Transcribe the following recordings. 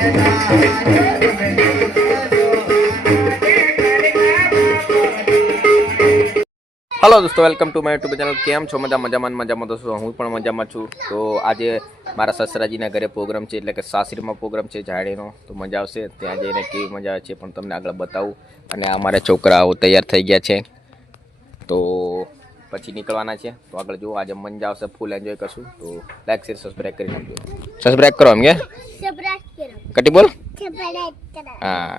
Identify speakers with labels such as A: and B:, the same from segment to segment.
A: Hello દોસ્તો welcome to my YouTube channel કેમ છો? મજા મજામાં મજામાં દોસ્તો. હું પણ મજામાં છું. તો આજે મારા સસરાજીના ઘરે પ્રોગ્રામ છે, એટલે કે સાસરીમાં પ્રોગ્રામ છે, ઝાડીનો. તો મજા આવશે. ત્યાં જઈને કેવી મજા આવે છે પણ તમને આગળ બતાવું. અને આ મારા છોકરાઓ તૈયાર થઈ ગયા છે. તો પછી નીકળવાના છે. તો આગળ જુઓ, આજે મજા આવશે. ફૂલ એન્જોય કરશું. તો લાઈક શેર સબસ્ક્રાઈબ કરી સબસ્ક્રાઈબ કરો એમ કે? કટી બોલ
B: કરો
A: હા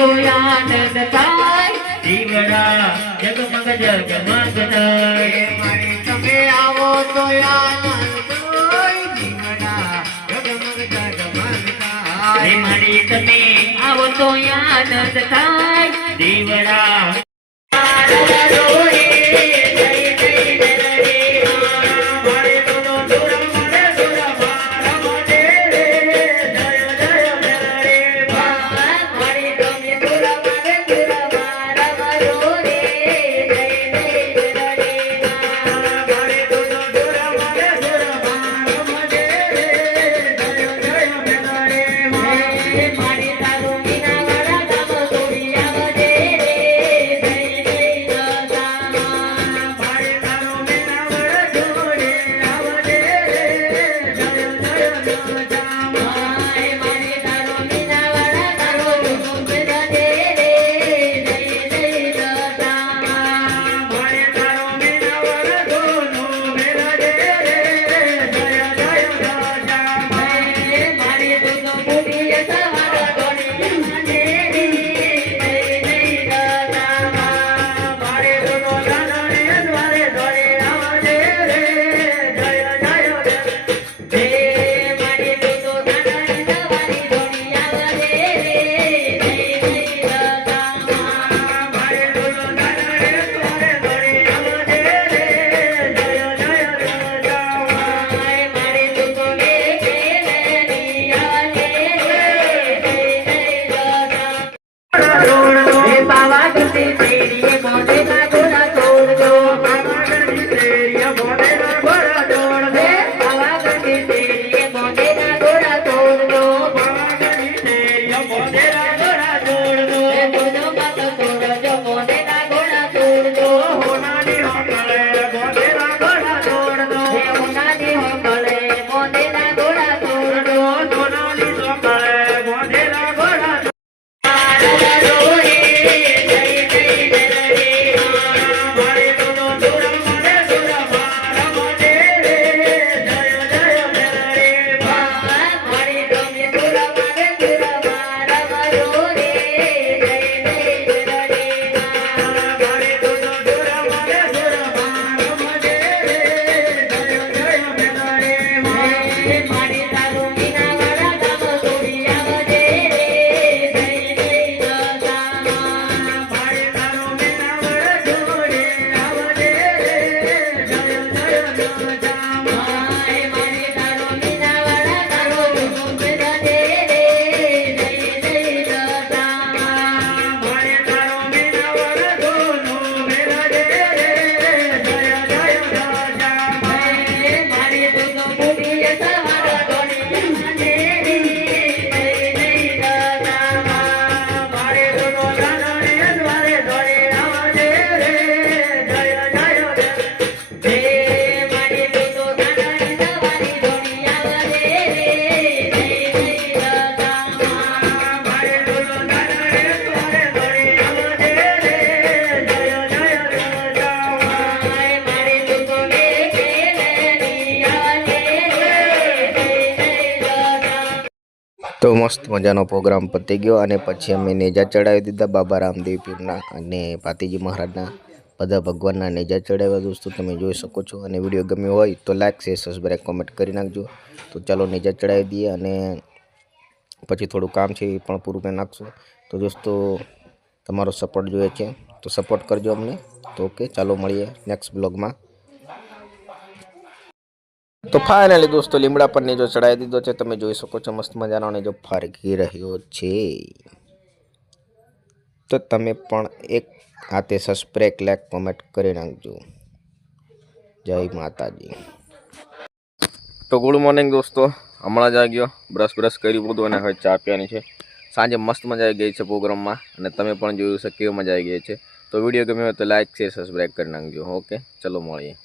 C: આવો તો આનંદ થાય દીવડા જગમગ જગમગ થાય મારી તમે આવો તો આનંદ થાય જીવડા જગમગ જગમગ થાય મારી તમે આવો તો આનંદ થાય જીવડા Hey,
D: તો મસ્ત મજાનો પ્રોગ્રામ પતી ગયો અને પછી અમે નેજા ચડાવી દીધા બાબા રામદેવ પીરના અને પાતીજી મહારાજના. બધા ભગવાનના નેજા ચડાવ્યા દોસ્તો, તમે જોઈ શકો છો. અને વીડિયો ગમ્યો હોય તો લાઈક શેર સબસ્ક્રાઈબ કોમેન્ટ કરી નાખજો. તો ચાલો નેજા ચડાવી દઈએ અને પછી થોડું કામ છે એ પણ પૂરું કરી નાખશું. તો દોસ્તો, તમારો સપોર્ટ જોઈએ છે. તો સપોર્ટ કરજો અમને. તો ઓકે ચાલો મળીએ નેક્સ્ટ બ્લોગમાં તો ફાઇનલી દોસ્તો લીમડા પર જો ચડાવી દીધો છે, તમે જોઈ શકો છો મસ્ત મજાનો જો ફરકી રહ્યો છે. તો તમે પણ એક હાથે સબસ્ક્રાઈબ લાઈક કોમેન્ટ કરી નાખજો. જય માતાજી. તો ગુડ મોર્નિંગ દોસ્તો. હમણાં જ આ બ્રશ બ્રશ કર્યું બધું અને હવે ચા પીવાની છે. સાંજે મસ્ત મજા આવી ગઈ છે પ્રોગ્રામમાં અને તમે પણ જોયું છે કેવી મજા આવી ગઈ છે. તો વીડિયો ગમ્યો હોય તો લાઈક શેર સબસ્ક્રાઈબ કરી નાખજો. ઓકે? ચલો મળીએ.